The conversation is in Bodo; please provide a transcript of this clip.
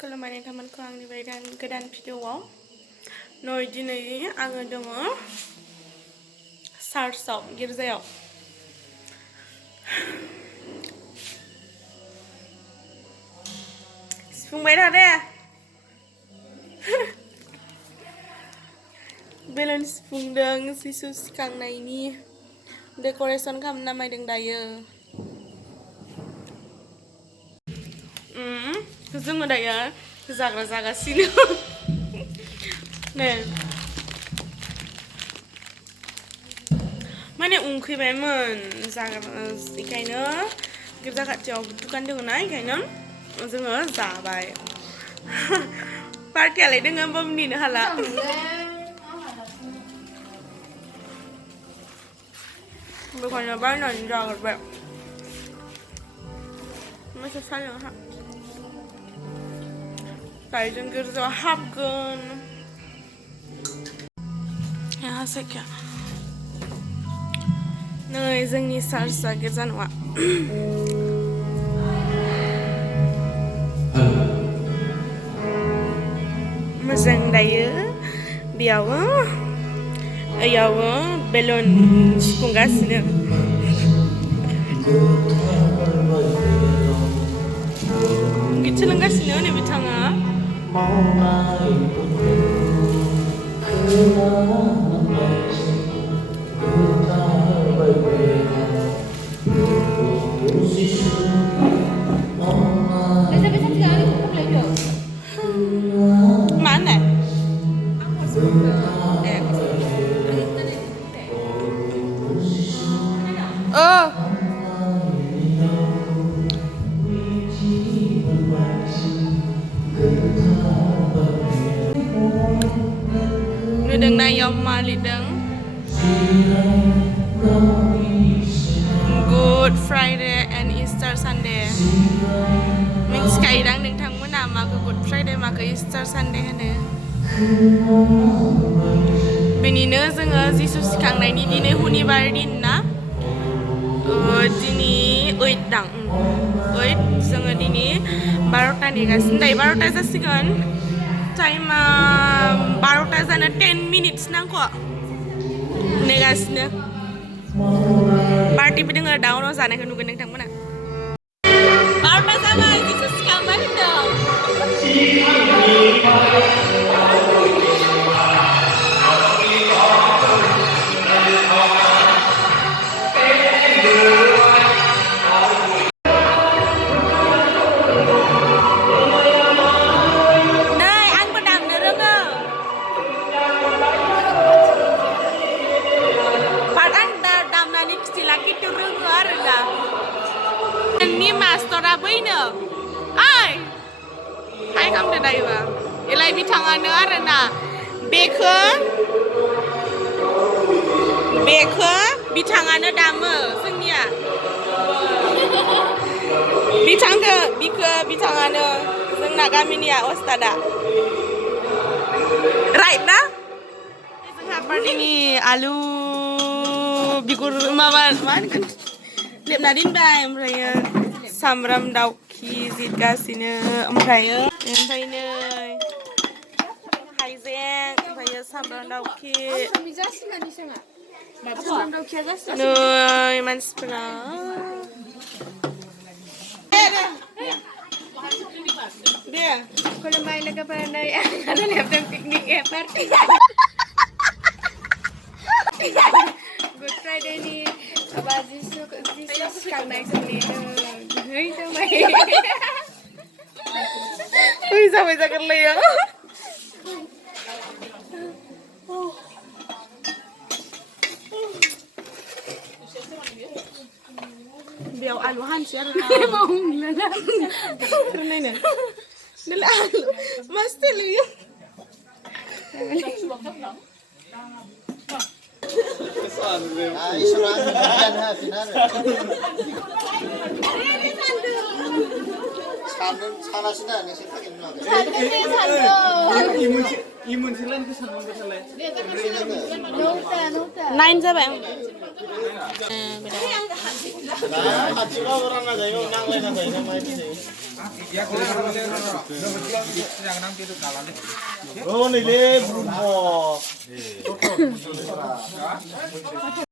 खुलुमबाय नोंथांमोनखौ आंनि बे गोदान भिडिअआव नै दिनै आङो दङ चार्चआव गिर्जायाव सिफुंबाय था दे बेलुन सिफुंदों जिसु सिखांनायनि डेक'रेसन खालामना नायदों दायो जोङो दायो जाग्रा जागासिनो नै माने उखैबायमोन जाग्रा बेखायनो गिर्जा खाथियाव दुखान दङ ना बेखायनो जोङो जाबाय पार्टियालाय दोङो होमबाबो नेनो हाला बेखायनो बायनानै जाग्रोबाय मोनसे सानो हा दायो जों गिर्जायाव हाबगोन हासै क्या नै जोंनि चार्चआ गिर्जा नङा मोजां दायो बेयावबो ओयावबो बेलुन सुफुंगासिनो गित सोलोंगासिनो नै बिथाङा mana? Oh. Nudeng na yang malideng. Good Friday and Easter Sunday. Miथिखायोदां नोंथांमोना माखौ Good Friday माखौ Easter Sunday होनो बेनिनो जोङो जिसु सिखांनायनि दिनै हुनिबार दिन ना दिनै 8 दां 8 जोङो दिनै 12ता नेगासिनो दायो 12ता जासिगोन टाइमा 12ता जानो 10 मिनिट्स नांगौ नेगासिनो पार्टिबो दोङो दा उनाव जानायखौ नुगोन नोंथांमोना 12ता जाबाय जिसु सिखांबाय होनदों Ni master abayno ay hay kamde daywa elai bitangano arena beko bitangano damo जोंनिया bitangano जोंना गामिनिया अस्तादा right ना जोंहा पार्टिनि आलु बिगुर माबा मा होनगोन लेबना दोनबाय ओमफ्रायो सामब्राम दाउखि जितगासिनो ओमफ्रायो नै हाइजें ओमफ्रायो सामब्राम दाउखि नै मानसिफोरा दे खुलुमबाय लोगोफोर नै आं लेबदों पिकनिक पार्टि गुड फ्राइडेनि माबा जिसु सिखांनाय जोंनि जाबाय जागोरलायो बेयाव आलु हानसै आरो नायनो नोला आलु मस्त लुयो Nine जाबाय खाथियाव रानना जायो नांलायना जायो ना माय दिनै औ नैलै